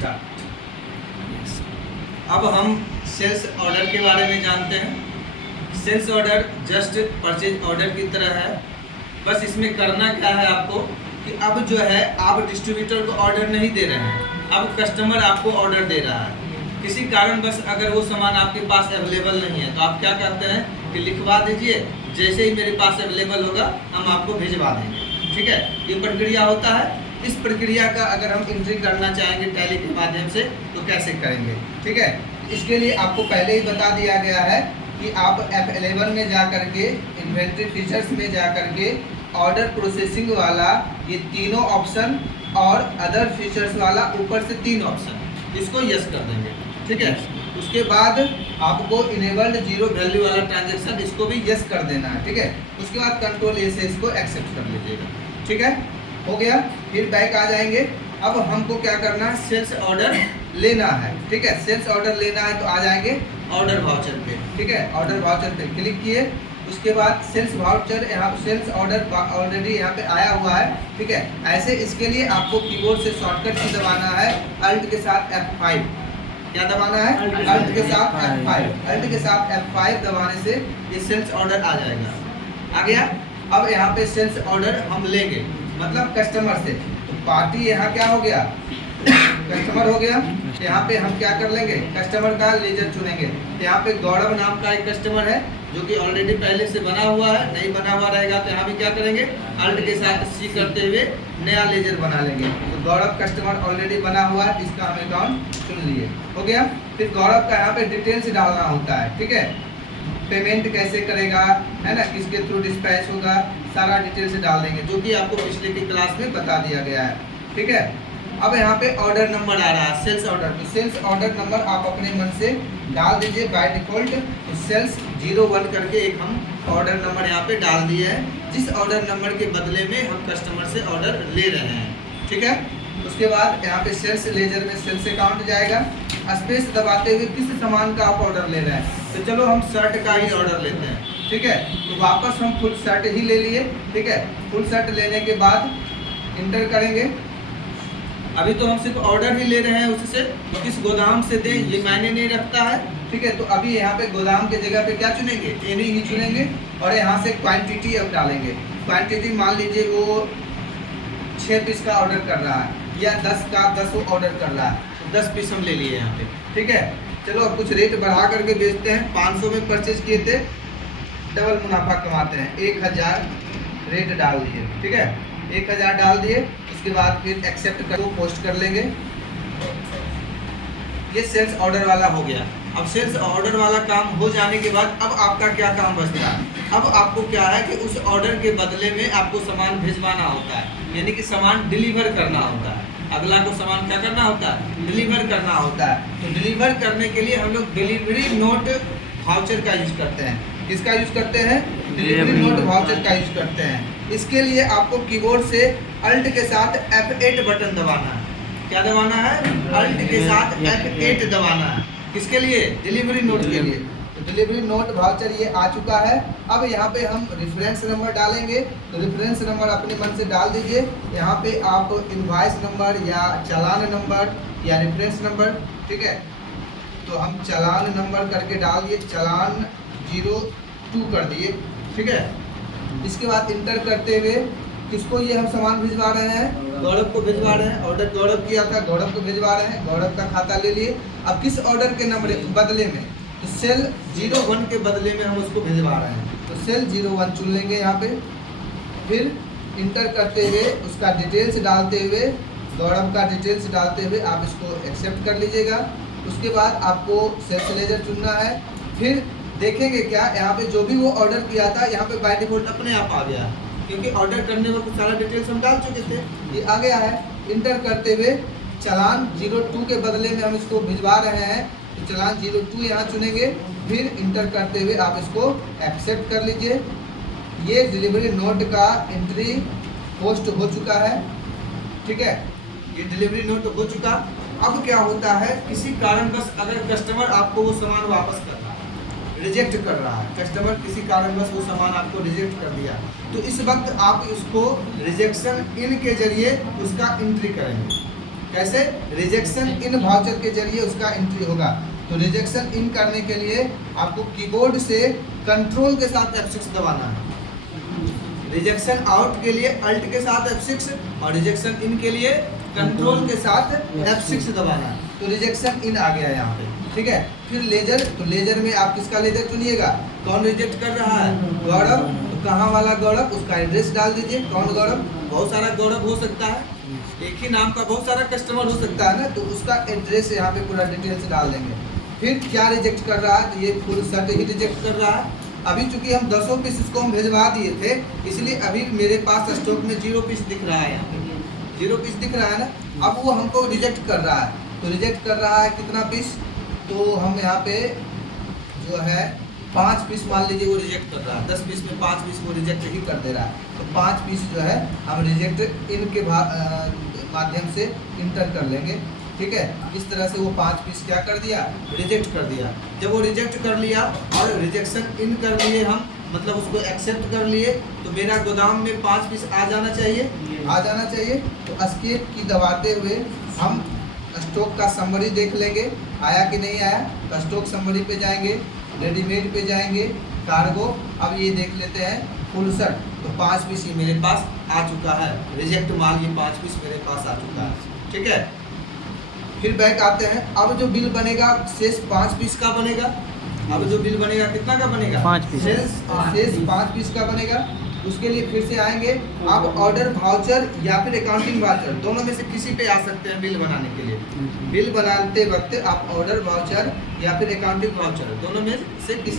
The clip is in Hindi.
स्टार्ट। अब हम सेल्स ऑर्डर के बारे में जानते हैं। Sales order just purchase order की तरह है, बस इसमें करना क्या है आपको कि अब जो है आप डिस्ट्रीब्यूटर को ऑर्डर नहीं दे रहे हैं, अब कस्टमर आपको ऑर्डर दे रहा है। किसी कारणवश अगर वो सामान आपके पास अवेलेबल नहीं है तो आप क्या करते हैं कि लिखवा दीजिए, जैसे ही मेरे पास अवेलेबल होगा हम आपको भिजवा देंगे। ठीक है, ये प्रक्रिया होता है। इस प्रक्रिया का अगर हम एंट्री करना चाहेंगे टैली के माध्यम से तो कैसे करेंगे? ठीक है, इसके लिए आपको पहले ही बता दिया गया है कि आप F11 में जा करके इन्वेंट्री फीचर्स में जा करके ऑर्डर प्रोसेसिंग वाला ये तीनों ऑप्शन और अदर फीचर्स वाला ऊपर से 3 ऑप्शन, इसको यस कर देंगे। ठीक है, उसके बाद आपको इनेबल्ड जीरो वैल्यू वाला ट्रांजैक्शन, इसको भी यस कर देना है। ठीक है, उसके बाद कंट्रोल ए से इसको एक्सेप्ट कर लीजिएगा। ठीक है, हो गया। फिर बैक आ जाएंगे। अब हमको क्या करना है, सेल्स ऑर्डर लेना है। ठीक है, सेल्स ऑर्डर लेना है तो आ जाएंगे ऑर्डर वाउचर पे। ठीक है, ऑर्डर वाउचर पे क्लिक किए, उसके बाद सेल्स वाउचर, यहाँ सेल्स ऑर्डर ऑलरेडी यहाँ पे आया हुआ है। ठीक है, ऐसे इसके लिए आपको कीबोर्ड से शॉर्टकट की दबाना है, अल्ट के साथ F5। क्या दबाना है? अल्ट के साथ F5। अल्ट के साथ F5 दबाने से ये सेल्स ऑर्डर आ जाएगा। आ गया। अब यहाँ पे सेल्स ऑर्डर हम लेंगे, मतलब कस्टमर से। तो पार्टी यहाँ क्या हो गया, कस्टमर हो गया। तो यहाँ पे हम क्या कर लेंगे, कस्टमर का लेजर चुनेंगे। तो यहाँ पे गौरव नाम का एक कस्टमर है जो कि ऑलरेडी पहले से बना हुआ है, नहीं बना हुआ रहेगा तो यहाँ भी क्या करेंगे, अल्ट के साथ C करते हुए नया लेजर बना लेंगे। तो गौरव कस्टमर ऑलरेडी बना हुआ है, इसका हम अकाउंट चुन लिए, हो गया। फिर गौरव का यहाँ पे डिटेल्स डालना होता है। ठीक है, पेमेंट कैसे करेगा, है ना, किसके थ्रू डिस्पैच होगा, सारा डिटेल्स डाल देंगे, जो कि आपको पिछले की क्लास में बता दिया गया है। ठीक है, अब यहाँ पे ऑर्डर नंबर आ रहा है, सेल्स ऑर्डर। तो सेल्स ऑर्डर नंबर आप अपने मन से डाल दीजिए बाय डिफॉल्ट। तो सेल्स 01 करके एक हम ऑर्डर नंबर यहाँ पे डाल दिए हैं, जिस ऑर्डर नंबर के बदले में हम कस्टमर से ऑर्डर ले रहे हैं। ठीक है, उसके बाद यहाँ पे सेल्स लेजर में सेल्स अकाउंट जाएगा। स्पेस दबाते हुए किस सामान का आप ऑर्डर ले रहे हैं, तो चलो हम शर्ट का ही ऑर्डर लेते हैं। ठीक है, तो वापस हम फुल शर्ट ही ले लिए। ठीक है, फुल शर्ट लेने के बाद इंटर करेंगे। अभी तो हम सिर्फ ऑर्डर ही ले रहे हैं उससे, तो किस गोदाम से दें ये मायने नहीं रखता है। ठीक है, तो अभी यहाँ पे गोदाम के जगह पे क्या चुनेंगे, एनी ही चुनेंगे और यहाँ से क्वांटिटी अब डालेंगे। क्वांटिटी मान लीजिए वो 6 पीस का ऑर्डर कर रहा है या 10 का 10 ऑर्डर कर रहा है, तो 10 पीस हम ले लिए यहाँ पे। ठीक है, चलो अब कुछ रेट बढ़ा करके बेचते हैं। 500 में परचेज किए थे, डबल मुनाफा कमाते हैं। 1000 रेट डाल दिए। ठीक है, 1000 डाल दिए। उसके बाद फिर एक्सेप्ट करो, पोस्ट कर लेंगे। ये सेल्स ऑर्डर वाला हो गया। अब सेल्स ऑर्डर वाला काम हो जाने के बाद अब आपका क्या काम बचता है, अब आपको क्या है कि उस ऑर्डर के बदले में आपको सामान भिजवाना होता है, यानी कि सामान डिलीवर करना होता है। अगला को सामान क्या करना होता है, डिलीवर करना होता है। तो डिलीवर करने के लिए हम लोग डिलीवरी नोट वाउचर का यूज करते हैं। किसका यूज करते हैं, डिलीवरी नोट वाउचर का यूज करते हैं। इसके लिए आपको कीबोर्ड से अल्ट के साथ F8 बटन दबाना है। क्या दबाना है, अल्ट के साथ F8 दबाना है। किसके लिए, डिलीवरी नोट के लिए। तो डिलीवरी नोट वाउचर ये आ चुका है। अब यहाँ पे हम रेफरेंस नंबर डालेंगे। तो रेफरेंस नंबर अपने मन से डाल दीजिए। यहाँ पे आप इनवॉइस नंबर या चालान नंबर या रेफरेंस नंबर। ठीक है, तो हम चालान नंबर करके डाल दिए, चालान 02 कर दिए। ठीक है, इसके बाद इंटर करते हुए किसको ये हम सामान भिजवा रहे हैं, गौरव को भिजवा रहे हैं। ऑर्डर गौरव किया था, गौरव को भिजवा रहे हैं, गौरव का खाता ले लिए। अब किस ऑर्डर के नंबर बदले में, तो सेल 01 के बदले में हम उसको भिजवा रहे हैं। तो सेल 01 चुन लेंगे यहाँ पे। फिर इंटर करते हुए उसका डिटेल्स डालते हुए, गौरव का डिटेल्स डालते हुए आप इसको एक्सेप्ट कर लीजिएगा। उसके बाद आपको सेल्स लेजर चुनना है। फिर देखेंगे क्या, यहाँ पे जो भी वो ऑर्डर किया था यहाँ पे बाय डिफॉल्ट अपने आप आ गया, क्योंकि ऑर्डर करने में कुछ सारा डिटेल्स हम डाल चुके थे, ये आ गया है। इंटर करते हुए चालान 02 के बदले में हम इसको भिजवा रहे हैं, तो चालान 02 यहाँ चुनेंगे। फिर इंटर करते हुए आप इसको एक्सेप्ट कर लीजिए। ये डिलीवरी नोट का एंट्री पोस्ट हो चुका है। ठीक है, ये डिलीवरी नोट हो चुका। अब क्या होता है, किसी कारणवश अगर कस्टमर आपको वो सामान वापस कर रहा है, रिजेक्ट कर रहा है, कस्टमर किसी कारणवश वो सामान आपको रिजेक्ट कर दिया, तो इस वक्त आप इसको रिजेक्शन इन के जरिए उसका एंट्री करेंगे। कैसे? रिजेक्शन इन वाउचर के जरिए उसका एंट्री होगा। तो रिजेक्शन इन करने के लिए आपको कीबोर्ड से कंट्रोल के साथ F6 दबाना है। रिजेक्शन आउट के लिए अल्ट के साथ F6 और रिजेक्शन इन के लिए कंट्रोल के साथ F6 दबाना है। तो रिजेक्शन इन आ गया यहाँ पे, ठीक है। फिर लेजर, तो लेजर में आप किसका लेजर चुनिएगा, कौन रिजेक्ट कर रहा है? गौरव। तो कहाँ वाला गौरव, उसका एड्रेस डाल दीजिए। कौन गौरव? बहुत सारा गौरव हो सकता है, एक ही नाम का बहुत सारा कस्टमर हो सकता है ना, तो उसका एड्रेस यहाँ पे पूरा डिटेल्स डाल देंगे। फिर क्या रिजेक्ट कर रहा है, तो ये फुल शर्ट ही रिजेक्ट कर रहा है। अभी चूंकि हम 10 पीस इसको हम भेजवा दिए थे, इसलिए अभी मेरे पास स्टॉक में 0 पीस दिख रहा है, यहाँ पे 0 पीस दिख रहा है ना। अब वो हमको रिजेक्ट कर रहा है, तो रिजेक्ट कर रहा है कितना पीस, तो हम यहाँ पे जो है 5 पीस मान लीजिए वो रिजेक्ट कर रहा है। 10 पीस में 5 पीस वो रिजेक्ट ही कर दे रहा है। तो 5 पीस जो है हम रिजेक्ट इनके माध्यम से इंटर कर लेंगे, ठीक है। इस तरह से वो 5 पीस क्या कर दिया, रिजेक्ट कर दिया। जब वो रिजेक्ट कर लिया और रिजेक्शन इन कर लिए हम, मतलब उसको एक्सेप्ट कर लिए, तो मेरा गोदाम में 5 पीस आ जाना चाहिए, आ जाना चाहिए। तो एस्केप की दबाते हुए हम स्टॉक का समरी देख लेंगे, आया कि नहीं आया। तो स्टॉक समरी पे जाएंगे, रेडीमेड पे जाएंगे, कार्गो। अब ये देख लेते हैं फुल शर्ट, तो 5 पीस ही मेरे पास आ चुका है, रिजेक्ट माल ये 5 पीस मेरे पास आ चुका है, ठीक है। फिर बैक आते हैं। अब जो बिल बनेगा शेष 5 पीस का बनेगा। अब जो बिल बनेगा कितना का बनेगा, 5 पीस। शेष 5 पीस का बनेगा। उसके लिए फिर से आएंगे आप ऑर्डर वाउचर या फिर अकाउंटिंग वाउचर, दोनों में से किसी पे आ सकते हैं बिल बनाने के लिए। बिल बनाते वक्त आप ऑर्डर वाउचर या फिर अकाउंटिंग वाउचर, दोनों में से किसी